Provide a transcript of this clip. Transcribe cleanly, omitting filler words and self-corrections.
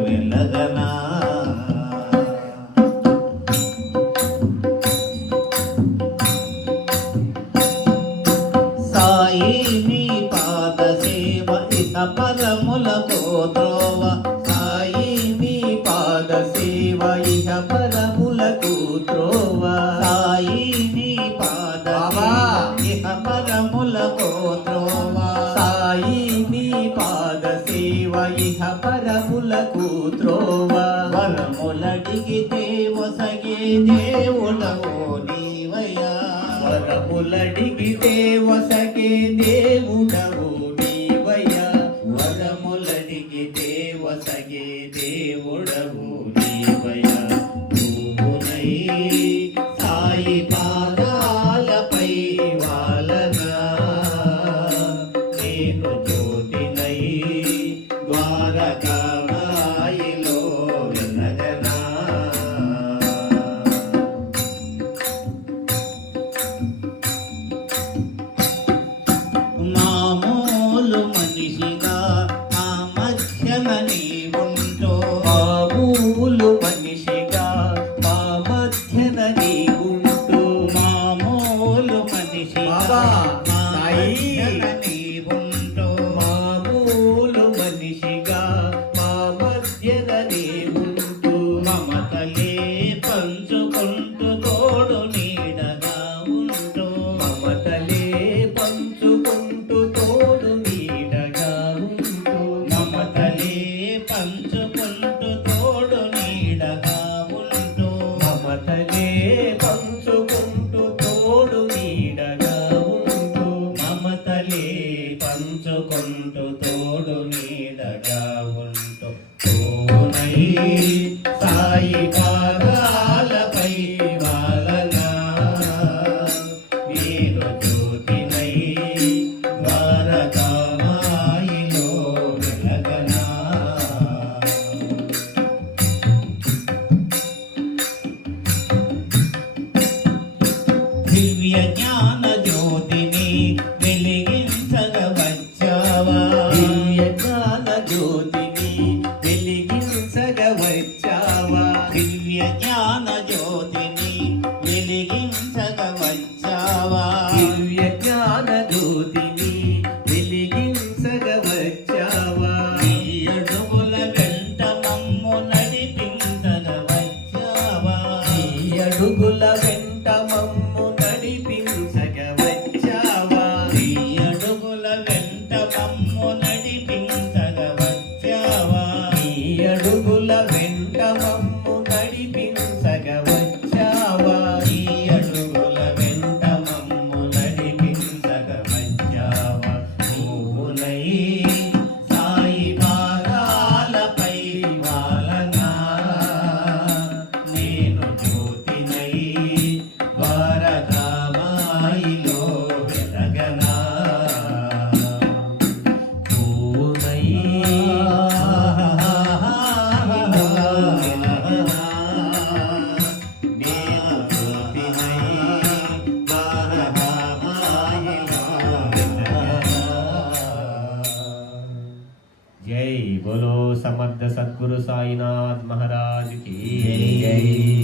వెలగనా సాయి నీ పాద సేవ ఇక పరములకు త్రోవ సాయి నీ పాద సేవ ఇహ పరములకు త్రోవ సాయి నీ పాద ఇహ పరములకు త్రోవ సాయి నీ పాద సేవ ఇహ పరములకు త్రోవ వరములడిగితే వసగే దేవుడవో నీవయ్యా వరములడిగితే వసగే దేవుడవో నీవయ్యా వరములడిగితే వసగే దేవుడవో నీవయ్యా నువ్వునై సాయి పాదాలపై వాలనా నేను జ్యోతినై ద్వారకామాయిలో వెలగనా మామూలు మనిషిగా మా మధ్యన నీవుంటూ మామూలు మనిషిగా మా మధ్యన నీవుంటూ మామూలు మనిషిగా మా మధ్యన నీవుంటూ మామూలు మనిషిగా మా మధ్యన నీవుంటూ మమతలే పంచుకుంటూ తోడు నీడగా ఉంటూ మమతలే పంచుకుంటూ తోడు నీడగా ఉంటూ మమతలే పంచుకుంటూ తోడు నీడగా ఉంటూ మమతలే పంచుకుంటూ తోడు నీడగా ఉంటూ మమతలే పంచుకుంటూ తోడు నీడగా ఉంటూ తోనై సాయి పాదాలపై వాలనా నేను జ్యోతినై ద్వారకామాయిలో వెలగనా దివ్య జ్ఞాన జ్యోతిని వెలిగించగ వచ్చావా దివ్య జ్ఞాన జ్యోతిని వెలిగించగ వచ్చావా దివ్య జ్ఞాన జ్యోతిని వెలిగించగ వచ్చావా దివ్య జ్ఞాన జ్యోతిని వెలిగించగ వచ్చావా నీ అడుగుల వెంట మమ్ము నడిపించగ వచ్చావా నీ అడుగుల వెంట మమ్ము నడిపించగ వచ్చావా నీ అడుగుల వెంట మమ్ము నడిపించగ వచ్చావా నీ అడుగుల వెంట మమ్ము నడిపించగ వచ్చావా నీ అడుగుల వెంట మమ్ము నడిపించగ వచ్చావా నువ్వునై సాయి పాదాలపై వాలనా నేను జ్యోతినై ద్వారకామాయిలో వెలగనా నువ్వునై నేను జ్యోతినై ద్వారకామాయిలో వెలగనా. जय बोलो समर्थ सद्गुरु साईनाथ महाराज की जय।